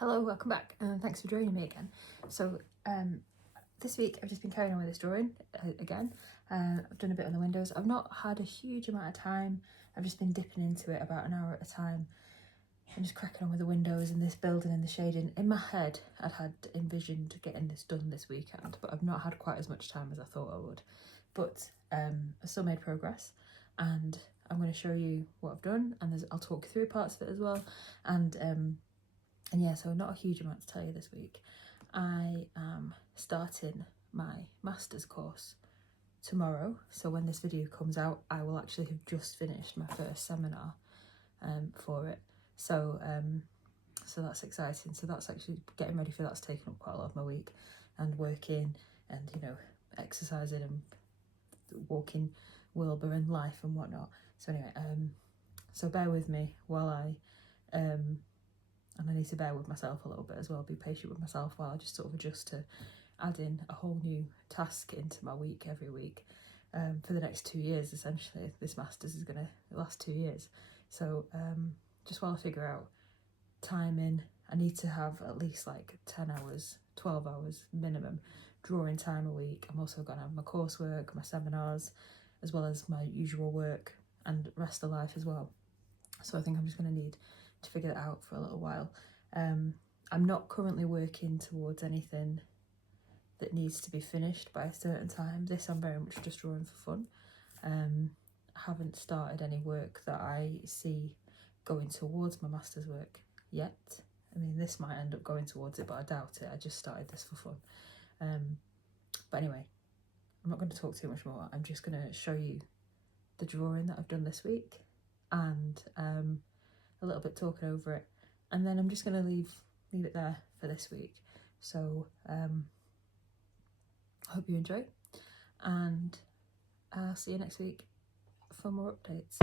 Hello, welcome back, and thanks for joining me again. So this week I've just been carrying on with this drawing again. I've done a bit on the windows. I've not had a huge amount of time. I've just been dipping into it about an hour at a time and just cracking on with the windows and this building and the shading. In my head I'd had envisioned getting this done this weekend, but I've not had quite as much time as I thought I would. But I still made progress, and I'm going to show you what I've done, and I'll talk through parts of it as well. And yeah, so not a huge amount to tell you this week. I am starting my master's course tomorrow. So when this video comes out, I will actually have just finished my first seminar for it. So so that's exciting. So that's actually getting ready for that's taken up quite a lot of my week, and working and, you know, exercising and walking Wilbur and life and whatnot. So anyway, so bear with me while and I need to bear with myself a little bit as well, be patient with myself while I just sort of adjust to adding a whole new task into my week every week for the next 2 years, essentially. This master's is going to last 2 years. So just while I figure out timing, I need to have at least like 10 hours, 12 hours minimum drawing time a week. I'm also going to have my coursework, my seminars, as well as my usual work and rest of life as well. So I think I'm just going to need to figure that out for a little while. I'm not currently working towards anything that needs to be finished by a certain time. This I'm very much just drawing for fun. I haven't started any work that I see going towards my master's work yet. I mean, this might end up going towards it, but I doubt it. I just started this for fun. But anyway, I'm not going to talk too much more. I'm just going to show you the drawing that I've done this week, and a little bit talking over it, and then I'm just going to leave it there for this week. So I hope you enjoy, and I'll see you next week for more updates.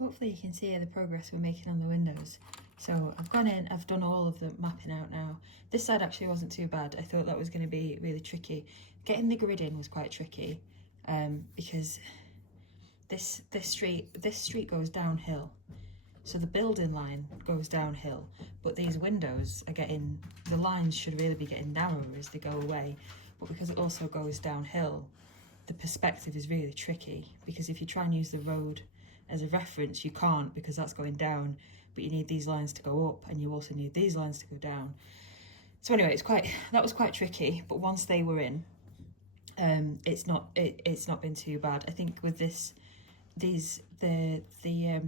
Hopefully you can see the progress we're making on the windows. So I've gone in, I've done all of the mapping out now. This side actually wasn't too bad. I thought that was going to be really tricky. Getting the grid in was quite tricky because this street goes downhill. So the building line goes downhill, but these windows are the lines should really be getting narrower as they go away. But because it also goes downhill, the perspective is really tricky, because if you try and use the road as a reference, you can't, because that's going down, but you need these lines to go up, and you also need these lines to go down. So anyway, that was quite tricky, but once they were in, it's not been too bad. I think with the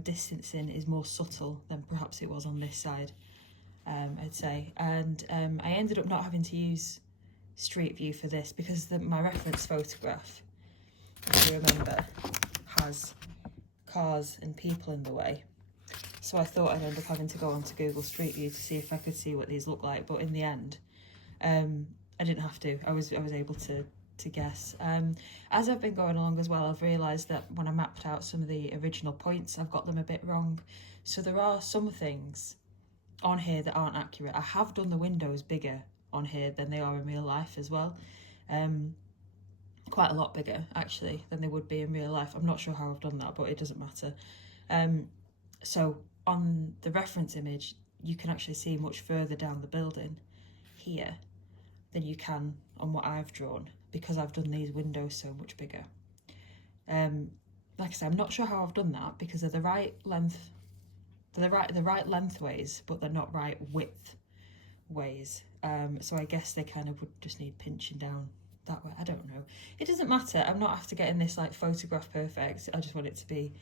distancing is more subtle than perhaps it was on this side, I'd say. And I ended up not having to use Street View for this, because my reference photograph, if you remember, has cars and people in the way. So I thought I'd end up having to go onto Google Street View to see if I could see what these look like, but in the end I didn't have to. I was able to guess. As I've been going along as well, I've realised that when I mapped out some of the original points, I've got them a bit wrong. So there are some things on here that aren't accurate. I have done the windows bigger on here than they are in real life as well. quite a lot bigger actually than they would be in real life. I'm not sure how I've done that, but it doesn't matter. So on the reference image, you can actually see much further down the building here than you can on what I've drawn, because I've done these windows so much bigger. Like I said, I'm not sure how I've done that, because they're the right length, they're the right lengthways, but they're not right width ways. So I guess they kind of would just need pinching down that way. I don't know. It doesn't matter. I'm not after getting this like photograph perfect. I just want it to be,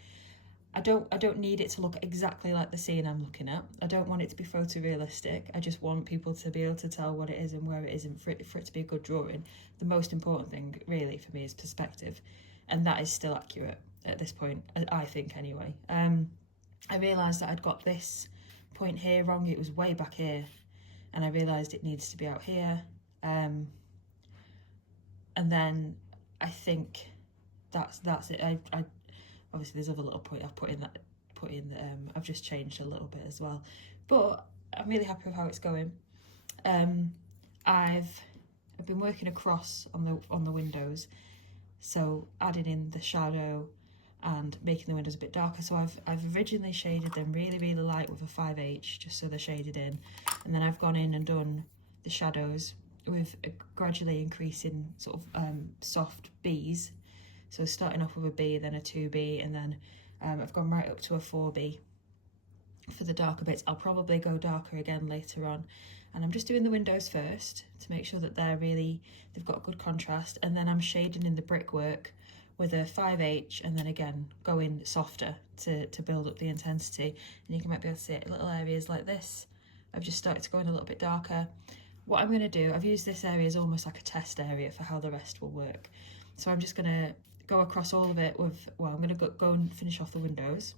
I don't need it to look exactly like the scene I'm looking at. I don't want it to be photorealistic. I just want people to be able to tell what it is and where it is, and for it to be a good drawing. The most important thing really for me is perspective, and that is still accurate at this point, I think anyway. I realised that I'd got this point here wrong. It was way back here, and I realised it needs to be out here. And then I think that's it. I obviously there's other little point I've put in that I've just changed a little bit as well, but I'm really happy with how it's going. I've been working across on the windows, so adding in the shadow and making the windows a bit darker. So I've originally shaded them really light with a 5H, just so they're shaded in, and then I've gone in and done the shadows with a gradually increasing sort of soft Bs. So starting off with a B, then a 2B, and then I've gone right up to a 4B for the darker bits. I'll probably go darker again later on, and I'm just doing the windows first to make sure that they've got good contrast, and then I'm shading in the brickwork with a 5H, and then again going softer to build up the intensity. And you might be able to see it, little areas like this. I've just started to go in a little bit darker. What I'm going to do, I've used this area as almost like a test area for how the rest will work. So I'm just going to go across all of it with, well, I'm going to go and finish off the windows,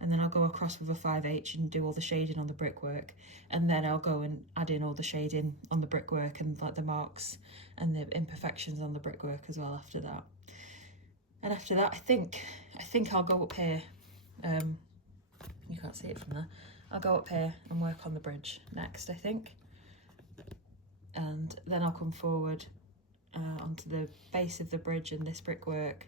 and then I'll go across with a 5H and do all the shading on the brickwork, and then I'll go and add in all the shading on the brickwork and like the marks and the imperfections on the brickwork as well after that. And after that, I think I'll go up here. You can't see it from there. I'll go up here and work on the bridge next, I think. And then I'll come forward onto the base of the bridge and this brickwork,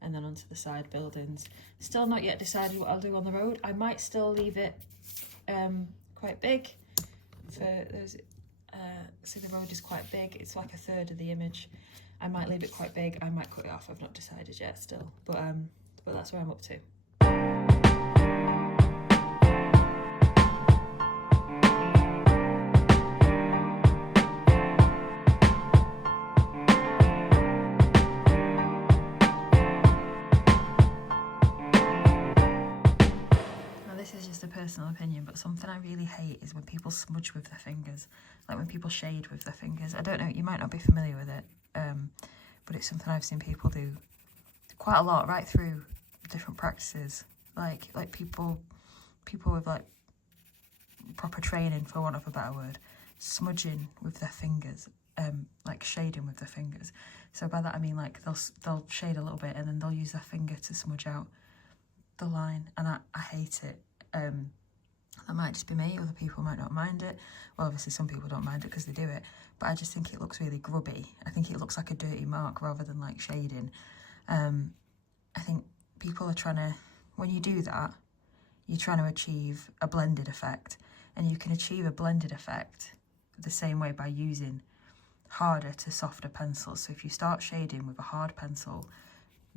and then onto the side buildings. Still not yet decided what I'll do on the road. I might still leave it quite big for those. See, the road is quite big. It's like a third of the image. I might leave it quite big. I might cut it off. I've not decided yet still, but that's where I'm up to. Personal opinion, but something I really hate is when people smudge with their fingers, like when people shade with their fingers. I don't know, you might not be familiar with it, but it's something I've seen people do quite a lot right through different practices, like people with like proper training, for want of a better word, smudging with their fingers, like shading with their fingers. So by that I mean like they'll shade a little bit and then they'll use their finger to smudge out the line, and I hate it. That might just be me, other people might not mind it. Well, obviously some people don't mind it because they do it, but I just think it looks really grubby. I think it looks like a dirty mark rather than like shading. I think people are trying to, when you do that, you're trying to achieve a blended effect, and you can achieve a blended effect the same way by using harder to softer pencils. So if you start shading with a hard pencil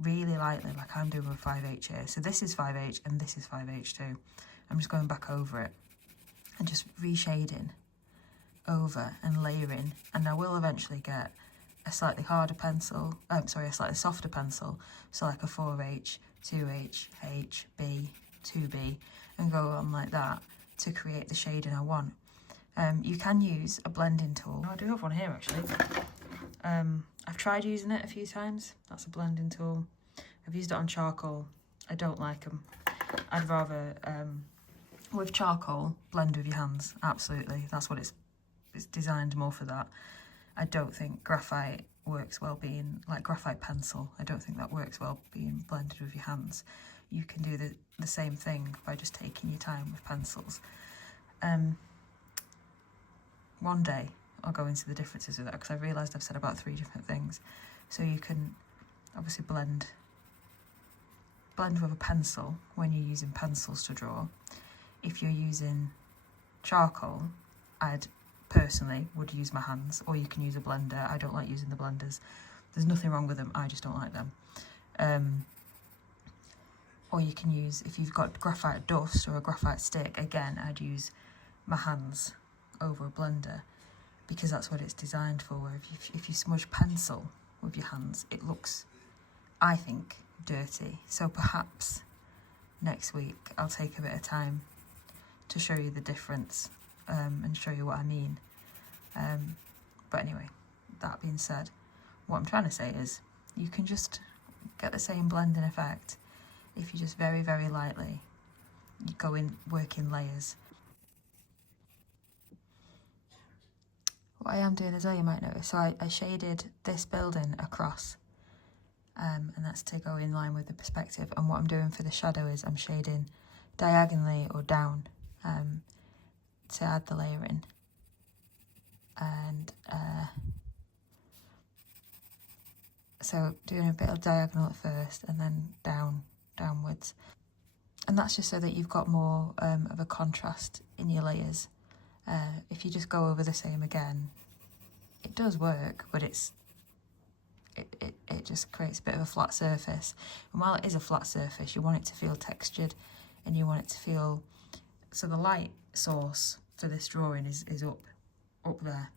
really lightly, like I'm doing with 5H here. So this is 5H and this is 5H too. I'm just going back over it and just reshading over and layering, and I will eventually get a slightly harder pencil, a slightly softer pencil, so like a 4H, 2H, H, B, 2B, and go on like that to create the shading I want. You can use a blending tool. I do have one here actually. I've tried using it a few times. That's a blending tool. I've used it on charcoal. I don't like them. I'd rather, with charcoal, blend with your hands. Absolutely. That's what it's designed more for that. I don't think graphite works well being, like graphite pencil, I don't think that works well being blended with your hands. You can do the same thing by just taking your time with pencils. One day I'll go into the differences with that, because I've realised I've said about 3 different things. So you can obviously blend with a pencil when you're using pencils to draw. If you're using charcoal, I'd personally would use my hands, or you can use a blender. I don't like using the blenders. There's nothing wrong with them, I just don't like them. Or you can use, if you've got graphite dust or a graphite stick, again, I'd use my hands over a blender, because that's what it's designed for. Where if you smudge pencil with your hands, it looks, I think, dirty. So perhaps next week I'll take a bit of time to show you the difference and show you what I mean. But anyway, that being said, what I'm trying to say is you can just get the same blending effect if you just very, very lightly you go in, work in layers. What I am doing as well, you might notice, so I shaded this building across, and that's to go in line with the perspective. And what I'm doing for the shadow is I'm shading diagonally or down to add the layering. And so doing a bit of diagonal at first and then downwards. And that's just so that you've got more of a contrast in your layers. If you just go over the same again, it does work, but it just creates a bit of a flat surface. And while it is a flat surface, you want it to feel textured, and you want it to feel, so the light source for this drawing is up there,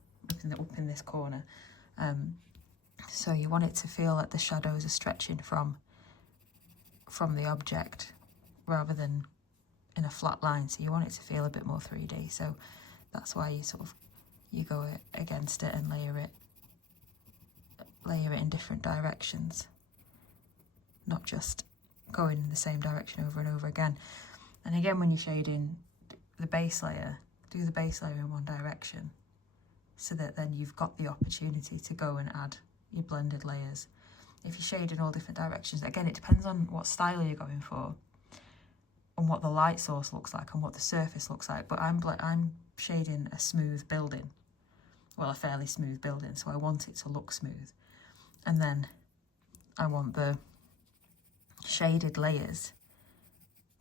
up in this corner. So you want it to feel like the shadows are stretching from the object rather than in a flat line. So you want it to feel a bit more 3D. So that's why you go against it and layer it in different directions, not just going in the same direction over and over again. And again, when you're shading the base layer, do the base layer in one direction, so that then you've got the opportunity to go and add your blended layers. If you shade in all different directions, again, it depends on what style you're going for and what the light source looks like and what the surface looks like. But I'm shading a smooth building, well, a fairly smooth building, so I want it to look smooth. And then I want the shaded layers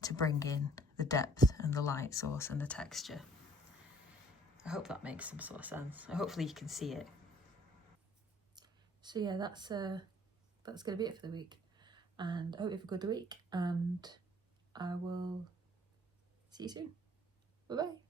to bring in the depth and the light source and the texture. I hope that makes some sort of sense. Hopefully you can see it. So yeah, that's going to be it for the week. And I hope you have a good week, and I will see you soon. Bye-bye.